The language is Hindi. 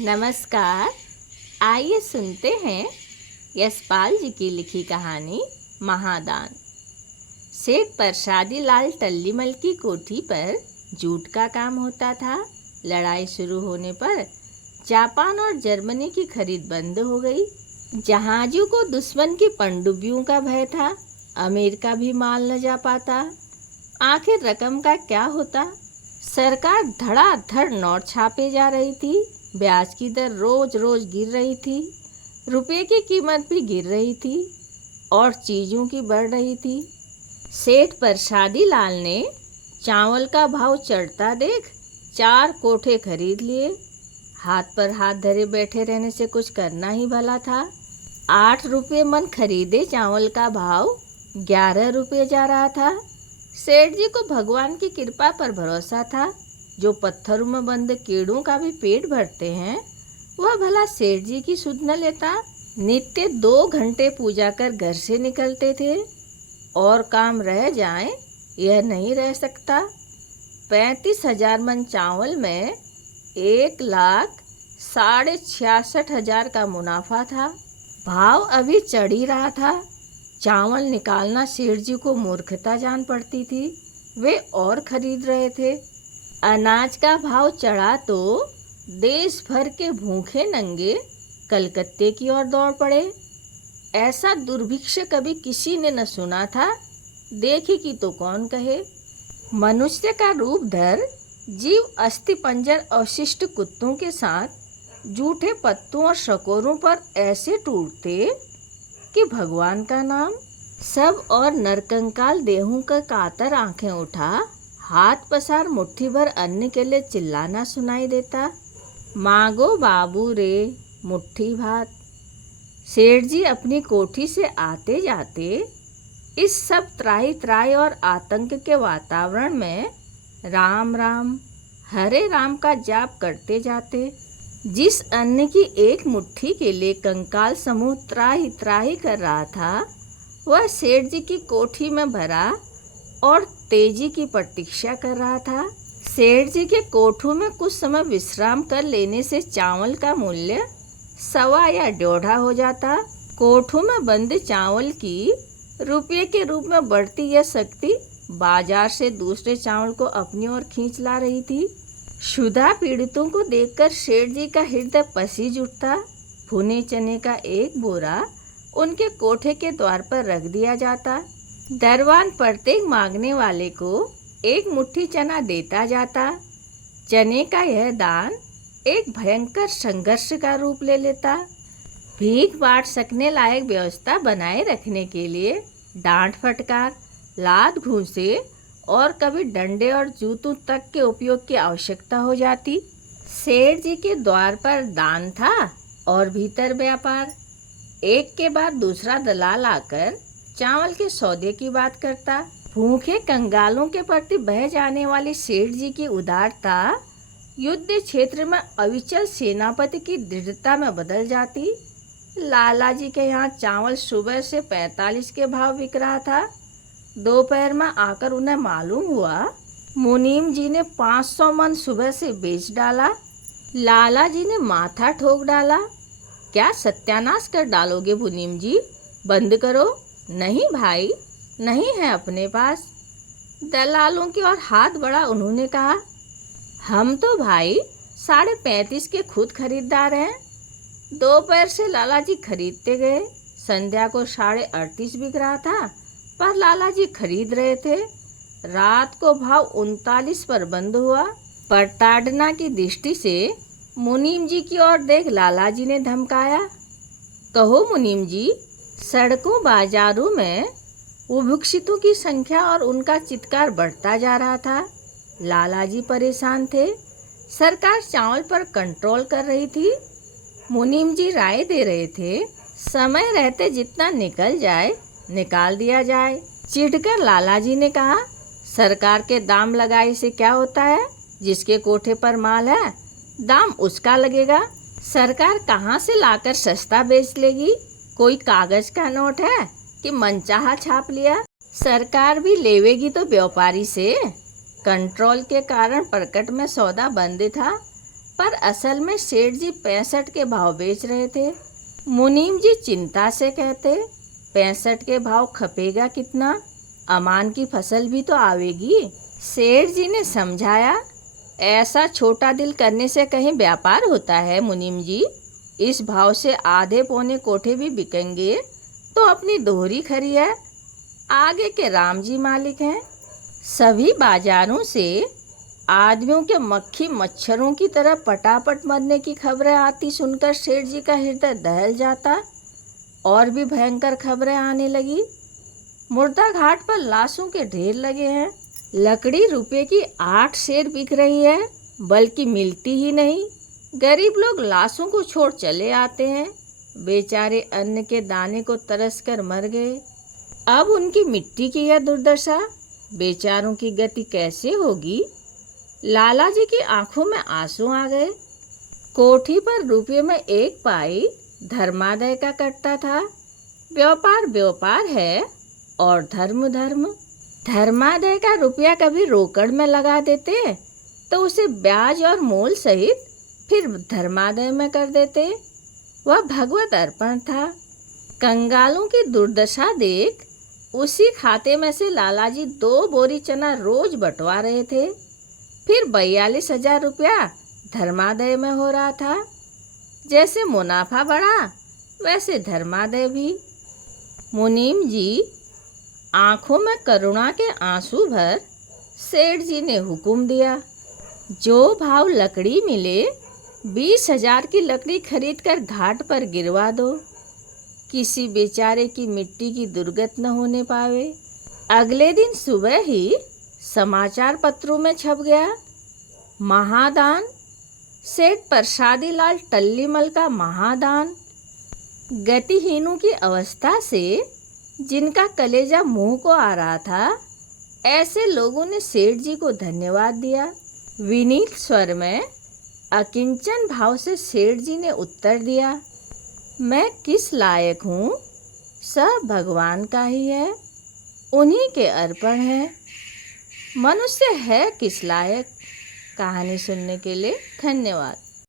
नमस्कार। आइए सुनते हैं यशपाल जी की लिखी कहानी महादान। सेठ परसादी लाल टल्लीमल की कोठी पर जूट का काम होता था। लड़ाई शुरू होने पर जापान और जर्मनी की खरीद बंद हो गई। जहाजों को दुश्मन की पनडुब्बियों का भय था। अमेरिका भी माल न जा पाता। आखिर रकम का क्या होता? सरकार धड़ाधड़ नोट छापे जा रही थी। ब्याज की दर रोज रोज गिर रही थी। रुपए की कीमत भी गिर रही थी और चीज़ों की बढ़ रही थी। सेठ परसादी लाल ने चावल का भाव चढ़ता देख 4 कोठे खरीद लिए। हाथ पर हाथ धरे बैठे रहने से कुछ करना ही भला था। 8 रुपये मन खरीदे चावल का भाव 11 रुपये जा रहा था। सेठ जी को भगवान की कृपा पर भरोसा था। जो पत्थरों में बंद कीड़ों का भी पेट भरते हैं, वह भला सेठ जी की सुध न लेता। नित्य 2 घंटे पूजा कर घर से निकलते थे। और काम रह जाए यह नहीं रह सकता। 35,000 मन चावल में 1,66,000 का मुनाफा था। भाव अभी चढ़ ही रहा था। चावल निकालना सेठ जी को मूर्खता जान पड़ती थी। वे और खरीद रहे थे। अनाज का भाव चढ़ा तो देश भर के भूखे नंगे कलकत्ते की ओर दौड़ पड़े। ऐसा दुर्भिक्ष कभी किसी ने न सुना था। देखे कि तो कौन कहे। मनुष्य का रूप धर जीव अस्थिपंजर अवशिष्ट कुत्तों के साथ जूठे पत्तों और शकोरों पर ऐसे टूटते कि भगवान का नाम। सब और नरकंकाल देहों का कातर आंखें उठा हाथ पसार मुट्ठी भर अन्न के लिए चिल्लाना सुनाई देता। मांगो बाबू रे मुट्ठी भात। सेठ जी अपनी कोठी से आते जाते इस सब त्राही त्राही और आतंक के वातावरण में राम राम हरे राम का जाप करते जाते। जिस अन्न की एक मुट्ठी के लिए कंकाल समूह त्राही त्राही कर रहा था, वह सेठ जी की कोठी में भरा और तेजी की प्रतीक्षा कर रहा था। सेठ जी के कोठों में कुछ समय विश्राम कर लेने से चावल का मूल्य 1.25 या 1.5 हो जाता। कोठों में बंद चावल की रुपये के रूप में बढ़ती यह शक्ति बाजार से दूसरे चावल को अपनी ओर खींच ला रही थी। क्षुधा पीड़ितों को देखकर सेठ जी का हृदय पसीज उठता। भुने चने का एक बोरा उनके कोठे के द्वार पर रख दिया जाता। दरवान प्रत्येक मांगने वाले को एक मुट्ठी चना देता जाता। चने का यह दान एक भयंकर संघर्ष का रूप ले लेता। भीख बांट सकने लायक व्यवस्था बनाए रखने के लिए डांट फटकार, लात घूंसे और कभी डंडे और जूतों तक के उपयोग की आवश्यकता हो जाती। सेठ जी के द्वार पर दान था और भीतर व्यापार। एक के बाद दूसरा दलाल आकर चावल के सौदे की बात करता। भूखे कंगालों के प्रति बह जाने वाली सेठ जी की उदारता युद्ध क्षेत्र में अविचल सेनापति की दृढ़ता में बदल जाती। लाला जी के यहाँ चावल सुबह से 45 के भाव बिक रहा था। दोपहर में आकर उन्हें मालूम हुआ मुनीम जी ने 500 मन सुबह से बेच डाला। लाला जी ने माथा ठोक डाला। क्या सत्यानाश कर डालोगे मुनीम जी? बंद करो। नहीं भाई, नहीं है अपने पास। दलालों की ओर हाथ बढ़ा उन्होंने कहा, हम तो भाई 35.5 के खुद खरीदार हैं। दोपहर से लाला जी खरीदते गए। संध्या को 38.5 बिक रहा था, पर लाला जी खरीद रहे थे। रात को भाव 39 पर बंद हुआ। प्रताड़ना की दृष्टि से मुनीम जी की ओर देख लाला जी ने धमकाया, कहो मुनीम जी। सड़कों बाजारों में बुभुक्षितों की संख्या और उनका चित्कार बढ़ता जा रहा था। लाला जी परेशान थे। सरकार चावल पर कंट्रोल कर रही थी। मुनीम जी राय दे रहे थे, समय रहते जितना निकल जाए निकाल दिया जाए। चिढ़कर लाला जी ने कहा, सरकार के दाम लगाई से क्या होता है? जिसके कोठे पर माल है दाम उसका लगेगा। सरकार कहाँ से लाकर सस्ता बेच लेगी? कोई कागज का नोट है कि मनचाहा छाप लिया? सरकार भी लेवेगी तो व्यापारी से। कंट्रोल के कारण प्रकट में सौदा बंद था। पर असल में सेठ जी 65 के भाव बेच रहे थे। मुनीम जी चिंता से कहते, 65 के भाव खपेगा कितना, अमान की फसल भी तो आवेगी। सेठ जी ने समझाया, ऐसा छोटा दिल करने से कहीं व्यापार होता है मुनीम जी। इस भाव से आधे पौने कोठे भी बिकेंगे तो अपनी दोहरी खरी है, आगे के राम जी मालिक हैं। सभी बाजारों से आदमियों के मक्खी मच्छरों की तरह पटापट मरने की खबरें आती सुनकर सेठ जी का हृदय दहल जाता। और भी भयंकर खबरें आने लगी। मुर्दा घाट पर लाशों के ढेर लगे हैं, लकड़ी रुपए की 8 सेर बिक रही है, बल्कि मिलती ही नहीं। गरीब लोग लाशों को छोड़ चले आते हैं, बेचारे अन्न के दाने को तरस कर मर गए। अब उनकी मिट्टी की यह दुर्दशा, बेचारों की गति कैसे होगी। लाला जी की आंखों में आंसू आ गए। कोठी पर रुपये में 1 पाई धर्मादय का कटता था। व्यापार व्यापार है और धर्म धर्म। धर्मादय का रुपया कभी रोकड़ में लगा देते तो उसे ब्याज और मोल सहित फिर धर्मादय में कर देते। वह भगवत अर्पण था। कंगालों की दुर्दशा देख उसी खाते में से लालाजी 2 बोरी चना रोज बंटवा रहे थे। फिर 42,000 रुपया धर्मादय में हो रहा था। जैसे मुनाफा बढ़ा वैसे धर्मादय भी। मुनीम जी आंखों में करुणा के आंसू भर सेठ जी ने हुक्म दिया, जो भाव लकड़ी मिले 20,000 की लकड़ी खरीदकर घाट पर गिरवा दो, किसी बेचारे की मिट्टी की दुर्गत न होने पावे। अगले दिन सुबह ही समाचार पत्रों में छप गया, महादान, सेठ प्रसादी लाल टल्लीमल का महादान। गतिहीनों की अवस्था से जिनका कलेजा मुंह को आ रहा था, ऐसे लोगों ने सेठ जी को धन्यवाद दिया। विनीत स्वर में अकिंचन भाव से सेठ जी ने उत्तर दिया, मैं किस लायक हूँ, सब भगवान का ही है, उन्हीं के अर्पण है। मनुष्य है किस लायक। कहानी सुनने के लिए धन्यवाद।